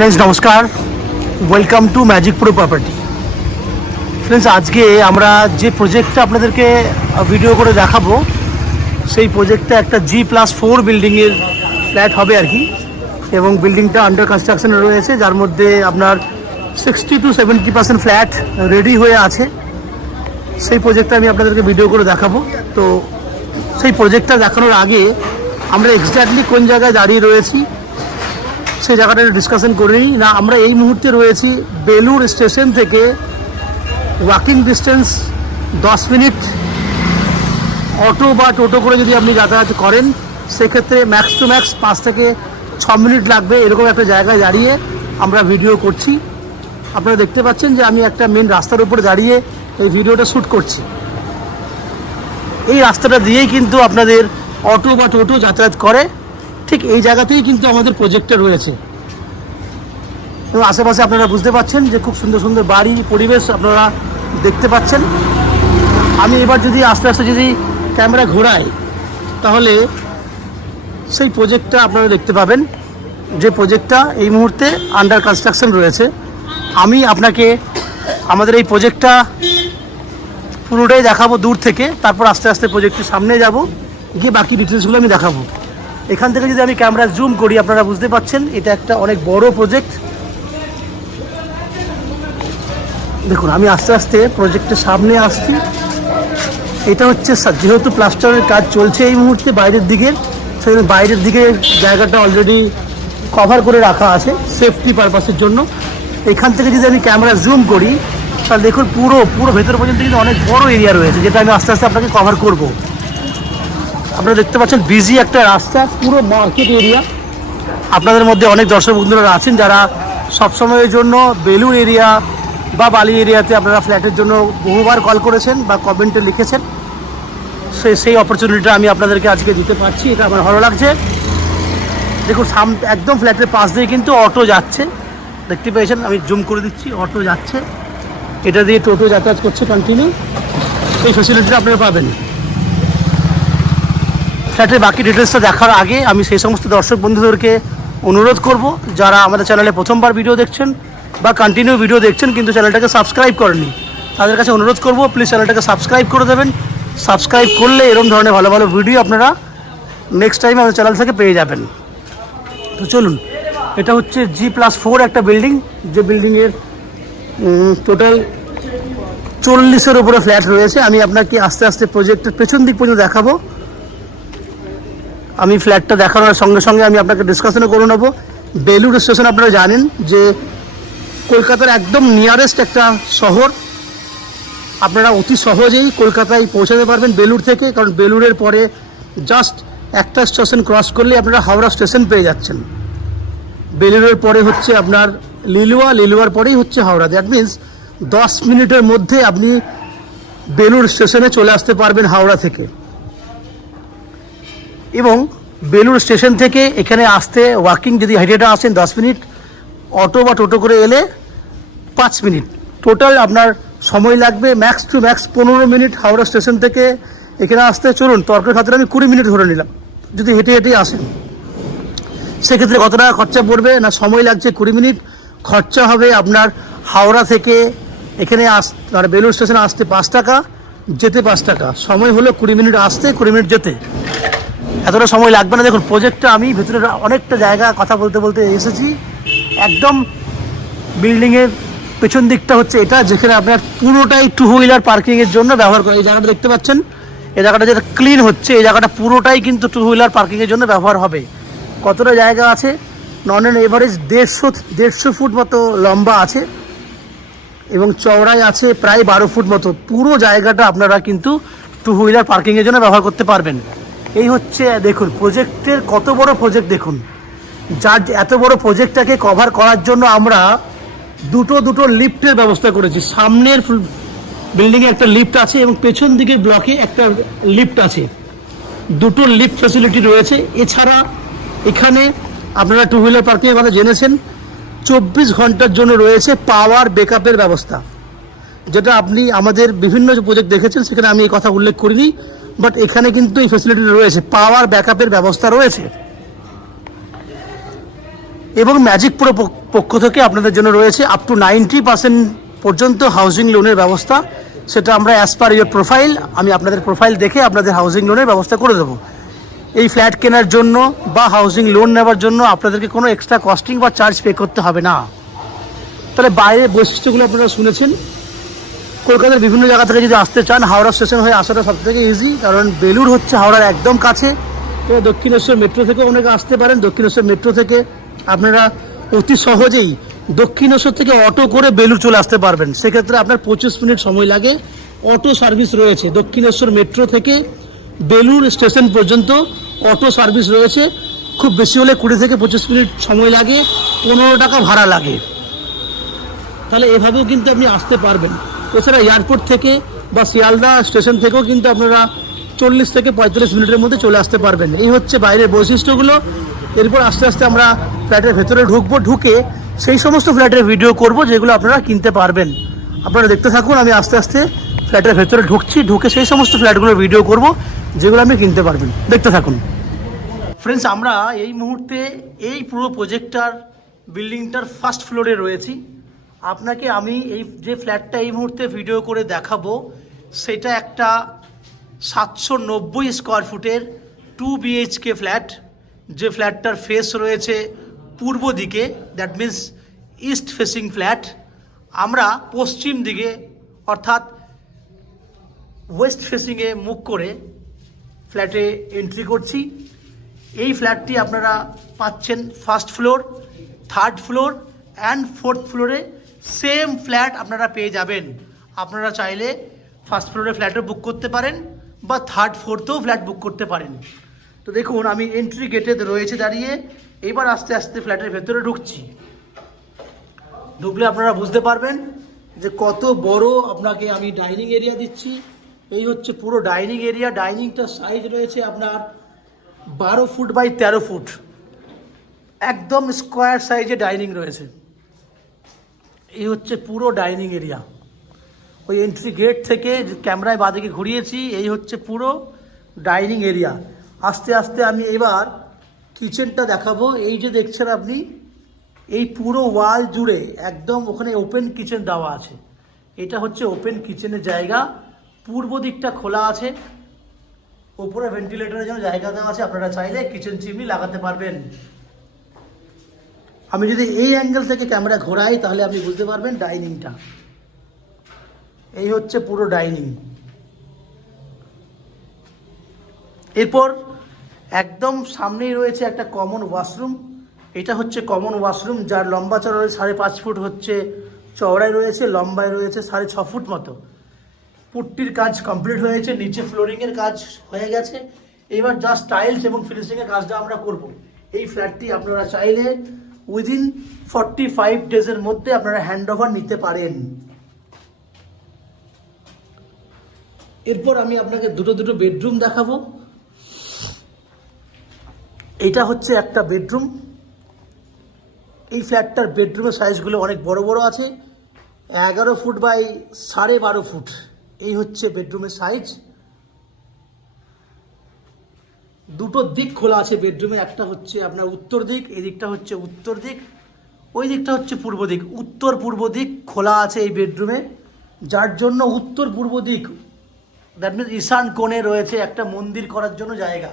Friends नमस्कार welcome to magic pro property. Friends आज के আমরা যে প্রজেক্টটা আপনাদেরকে ভিডিও করে দেখাবো সেই প্রজেক্টটা একটা G+4 বিল্ডিং এর ফ্ল্যাট হবে আর কি, এবং বিল্ডিংটা আন্ডার কনস্ট্রাকশনে রয়েছে, যার মধ্যে আপনার 60 to 70% ফ্ল্যাট রেডি হয়ে আছে। সেই প্রজেক্টটা আমি আপনাদেরকে ভিডিও করে দেখাবো। তো সেই প্রজেক্টটা দেখানোর আগে আমরা এক্স্যাক্টলি কোন জায়গায় দাঁড়িয়ে রয়েছি সেই জায়গাটা ডিসকাশন করে নিই না। আমরা এই মুহূর্তে রয়েছি বেলুর স্টেশন থেকে ওয়াকিং ডিস্টেন্স 10 মিনিট, অটো বা টোটো করে যদি আপনি যাতায়াত করেন সেক্ষেত্রে ম্যাক্স টু ম্যাক্স 5 থেকে 6 মিনিট লাগবে। এরকম একটা জায়গায় দাঁড়িয়ে আমরা ভিডিও করছি। আপনারা দেখতে পাচ্ছেন যে আমি একটা মেন রাস্তার উপরে দাঁড়িয়ে এই ভিডিওটা শ্যুট করছি। এই রাস্তাটা দিয়েই কিন্তু আপনাদের অটো বা টোটো যাতায়াত করে, ঠিক এই জায়গাতেই কিন্তু আমাদের প্রজেক্টটা রয়েছে। এবং আশেপাশে আপনারা বুঝতে পাচ্ছেন যে খুব সুন্দর সুন্দর বাড়ি পরিবেশ আপনারা দেখতে পাচ্ছেন। আমি এবার যদি আস্তে আস্তে যদি ক্যামেরা ঘোরাই তাহলে সেই প্রজেক্টটা আপনারা দেখতে পাবেন, যে প্রজেক্টটা এই মুহূর্তে আন্ডার কনস্ট্রাকশন রয়েছে। আমি আপনাকে আমাদের এই প্রজেক্টটা পুরোটাই দেখাবো দূর থেকে, তারপর আস্তে আস্তে প্রজেক্টের সামনে যাব, গিয়ে বাকি ডিটেলসগুলো আমি দেখাবো। এখান থেকে যদি আমি ক্যামেরা জুম করি আপনারা বুঝতে পাচ্ছেন এটা একটা অনেক বড় প্রজেক্ট। দেখুন আমি আস্তে আস্তে প্রজেক্টের সামনে আসছি। এটা হচ্ছে যেহেতু প্লাস্টারের কাজ চলছে এই মুহূর্তে বাইরের দিকে, সেই বাইরের দিকে জায়গাটা অলরেডি কভার করে রাখা আছে সেফটি পারপাসের জন্য। এখান থেকে যদি আমি ক্যামেরা জুম করি তাহলে দেখুন পুরো ভেতর পর্যন্ত কিন্তু অনেক বড় এরিয়া রয়েছে, যেটা আমি আস্তে আস্তে আপনাকে কভার করব। আপনারা দেখতে পাচ্ছেন বিজি একটা রাস্তা, পুরো মার্কেট এরিয়া। আপনাদের মধ্যে অনেক দর্শক বন্ধুরা আছেন যারা সবসময়ের জন্য বেলুর এরিয়া বা বালি এরিয়াতে আপনারা ফ্ল্যাটের জন্য বহুবার কল করেছেন বা কমেন্টে লিখেছেন। সেই অপরচুনিটিটা আমি আপনাদেরকে আজকে দিতে পারছি, এটা আমার ভালো লাগছে। দেখুন একদম ফ্ল্যাটের পাশ দিয়ে কিন্তু অটো যাচ্ছে, দেখতে পেয়েছেন, আমি জুম করে দিচ্ছি, অটো যাচ্ছে, এটা দিয়ে টোটো যাতায়াত করছে কন্টিনিউ। এই ফেসিলিটিটা আপনারা পাবেন। ফ্ল্যাটের বাকি ডিটেলসটা দেখার আগে আমি সেই সমস্ত দর্শক বন্ধুদেরকে অনুরোধ করব যারা আমাদের চ্যানেলে প্রথমবার ভিডিও দেখছেন বা কন্টিনিউ ভিডিও দেখছেন কিন্তু চ্যানেলটাকে সাবস্ক্রাইব করেননি, তাদের কাছে অনুরোধ করব প্লিজ চ্যানেলটাকে সাবস্ক্রাইব করে দেবেন। সাবস্ক্রাইব করলে এরকম ধরনের ভালো ভালো ভিডিও আপনারা নেক্সট টাইম আমাদের চ্যানেল থেকে পেয়ে যাবেন। তো চলুন, এটা হচ্ছে G+4 একটা বিল্ডিং, যে বিল্ডিংয়ের টোটাল 40-এর উপরে ফ্ল্যাট রয়েছে। আমি আপনাকে আস্তে আস্তে প্রজেক্টের পেছন দিক পর্যন্ত দেখাবো। আমি ফ্ল্যাটটা দেখানোর সঙ্গে সঙ্গে আমি আপনাকে ডিসকাশনে করে নেবো। বেলুর স্টেশন আপনারা জানেন যে কলকাতার একদম নিয়ারেস্ট একটা শহর। আপনারা অতি সহজেই কলকাতায় পৌঁছাতে পারবেন বেলুর থেকে, কারণ বেলুরের পরে জাস্ট একটা স্টেশন ক্রস করলে আপনারা হাওড়া স্টেশন পেয়ে যাচ্ছেন। বেলুরের পরে হচ্ছে আপনার লিলুয়ার পরেই হচ্ছে হাওড়া। দ্যাট মিনস 10 মিনিটের মধ্যে আপনি বেলুর স্টেশনে চলে আসতে পারবেন হাওড়া থেকে। এবং বেলুর স্টেশন থেকে এখানে আসতে ওয়াকিং যদি হেঁটে আসেন 10 মিনিট, অটো বা টোটো করে এলে 5 মিনিট, টোটাল আপনার সময় লাগবে max to max 15 minute Howrah station থেকে এখানে আসতে। চলুন তর্কের খাতিরে আমি 20 মিনিট ধরে নিলাম, যদি হেঁটে আসেন সেক্ষেত্রে কত টাকা খরচা পড়বে না, সময় লাগছে 20 মিনিট, খরচা হবে আপনার হাওড়া থেকে এখানে আর বেলুর স্টেশনে আসতে 5 টাকা, যেতে 5 টাকা। সময় হলো 20 মিনিট আসতে, 20 মিনিট যেতে, এতটা সময় লাগবে না। দেখুন প্রজেক্টটা আমি ভেতরে অনেকটা জায়গা কথা বলতে বলতে এসেছি। একদম বিল্ডিংয়ের পেছন দিকটা হচ্ছে এটা, যেখানে আপনার পুরোটাই 2 হুইলার পার্কিংয়ের জন্য ব্যবহার করে। এই জায়গাটা দেখতে পাচ্ছেন, এই জায়গাটা যেটা ক্লিন হচ্ছে, এই জায়গাটা পুরোটাই কিন্তু 2 হুইলার পার্কিংয়ের জন্য ব্যবহার হবে। কতটা জায়গা আছে, নন অ্যান এভারেজ 150 ফুট মতো লম্বা আছে এবং চওড়ায় আছে প্রায় 12 ফুট মতো। পুরো জায়গাটা আপনারা কিন্তু 2 হুইলার পার্কিংয়ের জন্য ব্যবহার করতে পারবেন। এই হচ্ছে দেখুন প্রজেক্টের কত বড় প্রজেক্ট। দেখুন যার এত বড় প্রজেক্টটাকে কভার করার জন্য আমরা দুটো লিফটের ব্যবস্থা করেছি। সামনের বিল্ডিংয়ে একটা লিফট আছে এবং পেছন দিকের ব্লকে একটা লিফট আছে, দুটো লিফট ফ্যাসিলিটি রয়েছে। এছাড়া এখানে আপনারা 2 হুইলার পার্কিংয়ের কথা জেনেছেন, 24 ঘন্টার জন্য রয়েছে পাওয়ার ব্যাকআপের ব্যবস্থা, যেটা আপনি আমাদের বিভিন্ন প্রজেক্ট দেখেছেন সেখানে আমি এই কথা উল্লেখ করিনি, বাট এখানে কিন্তু এই ফ্যাসিলিটি রয়েছে, পাওয়ার ব্যাকআপের ব্যবস্থা রয়েছে। এবং ম্যাজিক প্রো পক্ষ থেকে আপনাদের জন্য রয়েছে আপ টু 90% পর্যন্ত হাউজিং লোনের ব্যবস্থা। সেটা আমরা অ্যাজ পার ইউর প্রোফাইল, আমি আপনাদের প্রোফাইল দেখে আপনাদের হাউজিং লোনের ব্যবস্থা করে দেবো। এই ফ্ল্যাট কেনার জন্য বা হাউজিং লোন নেওয়ার জন্য আপনাদেরকে কোনো এক্সট্রা কস্টিং বা চার্জ পে করতে হবে না। তাহলে বাইরের বৈশিষ্ট্যগুলো আপনারা শুনেছেন। কলকাতার বিভিন্ন জায়গা থেকে যদি আসতে চান, হাওড়া স্টেশন হয়ে আসাটা সবথেকে ইজি, কারণ বেলুড় হচ্ছে হাওড়ার একদম কাছে। তো দক্ষিণেশ্বর মেট্রো থেকেও অনেকে আসতে পারেন। দক্ষিণেশ্বর মেট্রো থেকে আপনারা অতি সহজেই দক্ষিণেশ্বর থেকে অটো করে বেলুড় চলে আসতে পারবেন। সেক্ষেত্রে আপনার 25 মিনিট সময় লাগে। অটো সার্ভিস রয়েছে দক্ষিণেশ্বর মেট্রো থেকে বেলুড় স্টেশন পর্যন্ত, অটো সার্ভিস রয়েছে। খুব বেশি হলে 20 থেকে 25 মিনিট সময় লাগে, 15 টাকা ভাড়া লাগে। তাহলে এভাবেও কিন্তু আপনি আসতে পারবেন। এছাড়া এয়ারপোর্ট থেকে বা শিয়ালদা স্টেশন থেকেও কিন্তু আপনারা 40 থেকে 45 মিনিটের মধ্যে চলে আসতে পারবেন। এই হচ্ছে বাইরের বৈশিষ্ট্যগুলো। এরপর আস্তে আস্তে আমরা ফ্ল্যাটের ভেতরে ঢুকবো, ঢুকে সেই সমস্ত ফ্ল্যাটের ভিডিও করব যেগুলো আপনারা কিনতে পারবেন। আপনারা দেখতে থাকুন, আমি আস্তে আস্তে ফ্ল্যাটের ভেতরে ঢুকছি, ঢুকে সেই সমস্ত ফ্ল্যাটগুলোর ভিডিও করব যেগুলো আপনি কিনতে পারবেন। দেখতে থাকুন। ফ্রেন্ডস, আমরা এই মুহূর্তে এই পুরো প্রজেক্টটার বিল্ডিংটার ফার্স্ট ফ্লোরে রয়েছি। আপনাকে আমি এই যে ফ্ল্যাটটা এই মুহূর্তে ভিডিও করে দেখাবো, সেটা একটা 790 স্কোয়ার ফুটের 2 BHK ফ্ল্যাট। যে ফ্ল্যাটটার ফেস রয়েছে পূর্ব দিকে, that means east facing flat. আমরা পশ্চিম দিকে অর্থাৎ ওয়েস্ট ফেসিংয়ে মুখ করে ফ্ল্যাটে এন্ট্রি করছি। এই ফ্ল্যাটটি আপনারা পাচ্ছেন first floor, third floor and fourth ফ্লোরে সেম ফ্ল্যাট আপনারা পেয়ে যাবেন। আপনারা চাইলে ফার্স্ট ফ্লোরে ফ্ল্যাটও বুক করতে পারেন বা থার্ড ফোর্থেও ফ্ল্যাট বুক করতে পারেন। তো দেখুন, আমি এন্ট্রি গেটে রয়েছে দাঁড়িয়ে। এবার আস্তে আস্তে ফ্ল্যাটের ভেতরে ঢুকছি। ঢুকলে আপনারা বুঝতে পারবেন যে কত বড় আপনাকে আমি ডাইনিং এরিয়া দিচ্ছি। এই হচ্ছে পুরো ডাইনিং এরিয়া। ডাইনিংটার সাইজ রয়েছে আপনার 12 ফুট বাই 13 ফুট, একদম স্কোয়ার সাইজে ডাইনিং রয়েছে। এই হচ্ছে পুরো ডাইনিং এরিয়া। ওই এন্ট্রি গেট থেকে ক্যামেরায় বাঁদিকে ঘুরিয়েছি, এই হচ্ছে পুরো ডাইনিং এরিয়া। আস্তে আস্তে আমি এবার কিচেনটা দেখাবো। এই যে দেখছেন আপনি, এই পুরো ওয়াল জুড়ে একদম ওখানে ওপেন কিচেন দেওয়া আছে। এটা হচ্ছে ওপেন কিচেনের জায়গা। পূর্ব দিকটা খোলা আছে, ওপরে ভেন্টিলেটরের জন্য জায়গা দেওয়া আছে। আপনারা চাইলে কিচেন চিমনি লাগাতে পারবেন। আমি যদি এই অ্যাঙ্গেল থেকে ক্যামেরা ঘোরাই তাহলে আপনি বুঝতে পারবেন ডাইনিংটা। এই হচ্ছে পুরো ডাইনিং। এরপর একদম সামনেই রয়েছে একটা কমন ওয়াশরুম। এটা হচ্ছে কমন ওয়াশরুম, যার লম্বা চড়া 5.5 ফুট হচ্ছে চওড়ায় রয়েছে, লম্বায় রয়েছে 6.5 ফুট মতো। পুট্টির কাজ কমপ্লিট হয়েছে, নিচে ফ্লোরিংয়ের কাজ হয়ে গেছে। এবার জাস্ট টাইলস এবং ফিনিশিংয়ের কাজটা আমরা করব। এই ফ্ল্যাটটি আপনারা চাইলে উইদিন 45 ডেজের মধ্যে আপনারা হ্যান্ড ওভার নিতে পারেন। এরপর আমি আপনাকে দুটো বেডরুম দেখাবো। এটা হচ্ছে একটা বেডরুম। এই ফ্ল্যাটটার বেডরুমের সাইজগুলো অনেক বড় বড় আছে, 11 ফুট বাই 12.5 ফুট। এই হচ্ছে বেডরুমের সাইজ। দুটো দিক খোলা আছে বেডরুমে। একটা হচ্ছে আপনার উত্তর দিক, এই দিকটা হচ্ছে উত্তর দিক, ওই দিকটা হচ্ছে পূর্ব দিক। উত্তর পূর্ব দিক খোলা আছে এই বেডরুমে, যার জন্য উত্তর পূর্ব দিক, দ্যাট মিনস ঈশান কোণে রয়েছে একটা মন্দির করার জন্য জায়গা।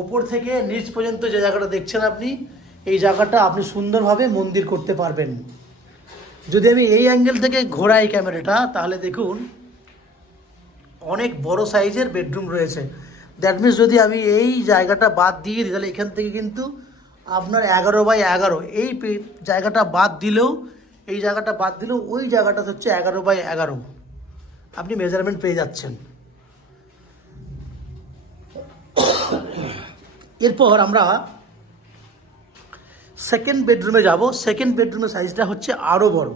ওপর থেকে নিচ পর্যন্ত যে জায়গাটা দেখছেন আপনি, এই জায়গাটা আপনি সুন্দরভাবে মন্দির করতে পারবেন। যদি আমি এই অ্যাঙ্গেল থেকে ঘোরাই ক্যামেরাটা, তাহলে দেখুন অনেক বড় সাইজের বেডরুম রয়েছে। দ্যাট মিনস যদি আমি এই জায়গাটা বাদ দিয়ে দিই, তাহলে এখান থেকে কিন্তু আপনার 11 বাই 11, এই জায়গাটা বাদ দিলেও, এই জায়গাটা বাদ দিলেও ওই জায়গাটা হচ্ছে 11 বাই 11 আপনি মেজারমেন্ট পেয়ে যাচ্ছেন। এরপর আমরা সেকেন্ড বেডরুমে যাব। সেকেন্ড বেডরুমের সাইজটা হচ্ছে আরও বড়।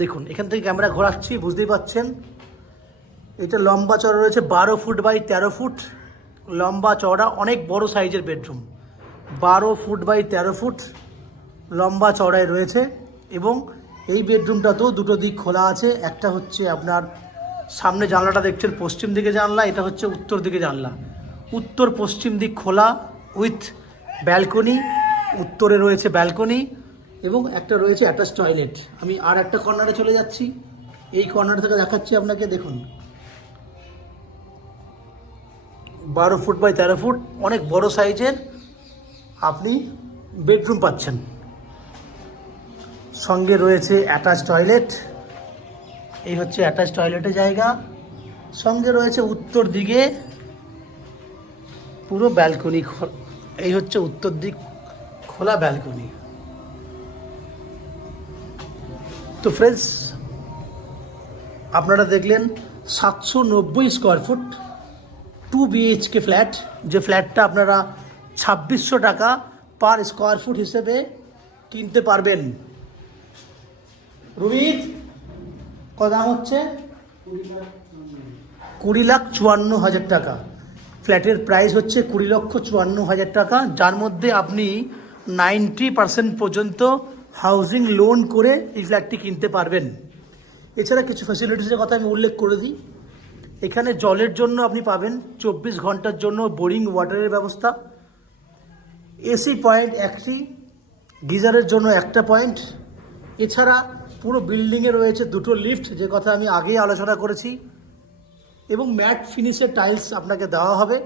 দেখুন, এখান থেকে ক্যামেরা ঘোরাচ্ছি, বুঝতেই পাচ্ছেন। এটা লম্বা চওড়া রয়েছে 12 ফুট বাই 13 ফুট, লম্বা চওড়া, অনেক বড় সাইজের বেডরুম। 12 ফুট বাই 13 ফুট লম্বা চওড়ায় রয়েছে। এবং এই বেডরুমটাতেও দুটো দিক খোলা আছে। একটা হচ্ছে আপনার সামনে জানলাটা দেখছেন পশ্চিম দিকে জানলা, এটা হচ্ছে উত্তর দিকে জানলা। উত্তর পশ্চিম দিক খোলা উইথ ব্যালকনি উত্তরে রয়েছে ব্যালকনি এবং একটা রয়েছে অ্যাটাচ টয়লেট। আমি আর একটা কর্নারে চলে যাচ্ছি, এই কর্নার থেকে দেখাচ্ছি আপনাকে। দেখুন 12 ফুট বাই 13 ফুট, অনেক বড় সাইজের আপনি বেডরুম পাচ্ছেন। সঙ্গে রয়েছে অ্যাটাচ টয়লেট, এই হচ্ছে অ্যাটাচ টয়লেটের জায়গা। সঙ্গে রয়েছে উত্তর দিকে পুরো ব্যালকনি, এই হচ্ছে উত্তর দিক খোলা ব্যালকনি। তো ফ্রেন্ডস, আপনারা দেখলেন 790 স্কোয়ার ফুট 2 BHK ফ্ল্যাট, যে ফ্ল্যাটটা আপনারা 2600 টাকা পার স্কোয়ার ফুট হিসেবে কিনতে পারবেন। রুবিক, কত দাম হচ্ছে? 20,54,000 টাকা। ফ্ল্যাটের প্রাইস হচ্ছে 20,54,000 টাকা, যার মধ্যে আপনি 90% পর্যন্ত হাউজিং লোন করে এই ফ্ল্যাটটি কিনতে পারবেন। এছাড়া কিছু ফ্যাসিলিটিসের কথা আমি উল্লেখ করে দিই। এখানে জলের জন্য আপনি পাবেন 24 ঘন্টার জন্য বোরিং ওয়াটারের ব্যবস্থা, এসি পয়েন্ট একটি, গিজারের জন্য একটা পয়েন্ট। এছাড়া পুরো বিল্ডিংয়ে রয়েছে 2টো লিফট, যে কথা আমি আগেই আলোচনা করেছি, এবং ম্যাট ফিনিশের টাইলস আপনাকে দেওয়া হবে।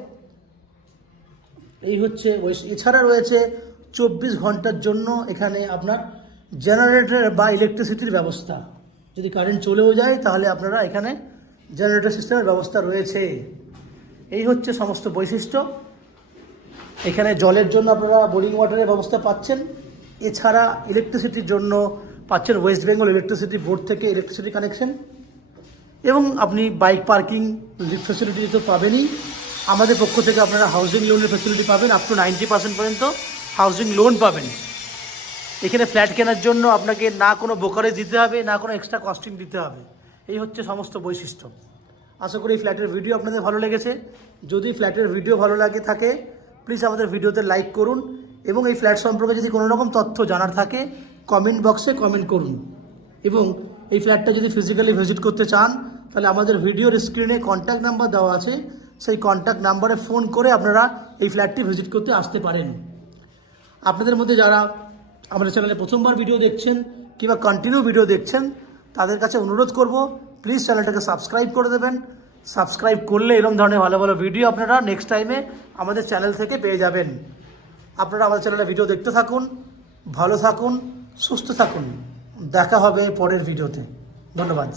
এই হচ্ছে এছাড়া রয়েছে 24 ঘন্টার জন্য এখানে আপনার জেনারেটর বা ইলেকট্রিসিটির ব্যবস্থা। যদি কারেন্ট চলেও যায় তাহলে আপনারা এখানে জেনারেটর সিস্টেমের ব্যবস্থা রয়েছে। এই হচ্ছে সমস্ত বৈশিষ্ট্য। এখানে জলের জন্য আপনারা বোরিং ওয়াটারের ব্যবস্থা পাচ্ছেন। এছাড়া ইলেকট্রিসিটির জন্য পাচ্ছেন ওয়েস্ট বেঙ্গল ইলেকট্রিসিটি বোর্ড থেকে ইলেকট্রিসিটি কানেকশন, এবং আপনি বাইক পার্কিং লিফট ফ্যাসিলিটি তো পাবেনই। আমাদের পক্ষ থেকে আপনারা হাউজিং লোনের ফ্যাসিলিটি পাবেন, আপ টু 90% পর্যন্ত হাউজিং লোন পাবেন। এখানে ফ্ল্যাট কেনার জন্য আপনাকে না কোনো ব্রোকারেজ দিতে হবে, না কোনো এক্সট্রা কস্টিং দিতে হবে। এই হচ্ছে সমস্ত বৈশিষ্ট্য। আশা করি এই ফ্ল্যাটের ভিডিও আপনাদের ভালো লেগেছে। যদি ফ্ল্যাটের ভিডিও ভালো লাগে থাকে, প্লিজ আমাদের ভিডিওতে লাইক করুন, এবং এই ফ্ল্যাট সম্পর্কে যদি কোনো রকম তথ্য জানার থাকে কমেন্ট বক্সে কমেন্ট করুন। এবং এই ফ্ল্যাটটা যদি ফিজিক্যালি ভিজিট করতে চান তাহলে আমাদের ভিডিওর স্ক্রিনে কন্ট্যাক্ট নাম্বার দেওয়া আছে, সেই কন্ট্যাক্ট নাম্বারে ফোন করে আপনারা এই ফ্ল্যাটটি ভিজিট করতে আসতে পারেন। আপনাদের মধ্যে যারা আমাদের চ্যানেলে প্রথমবার ভিডিও দেখছেন কিংবা কন্টিনিউ ভিডিও দেখছেন, তাদের কাছে অনুরোধ করব প্লিজ চ্যানেলটাকে সাবস্ক্রাইব করে দেবেন। সাবস্ক্রাইব করলে এরকম ধরনের ভালো ভালো ভিডিও আপনারা নেক্সট টাইমে আমাদের চ্যানেল থেকে পেয়ে যাবেন। আপনারা আমাদের চ্যানেলে ভিডিও দেখতে থাকুন, ভালো থাকুন, সুস্থ থাকুন। দেখা হবে পরের ভিডিওতে। ধন্যবাদ।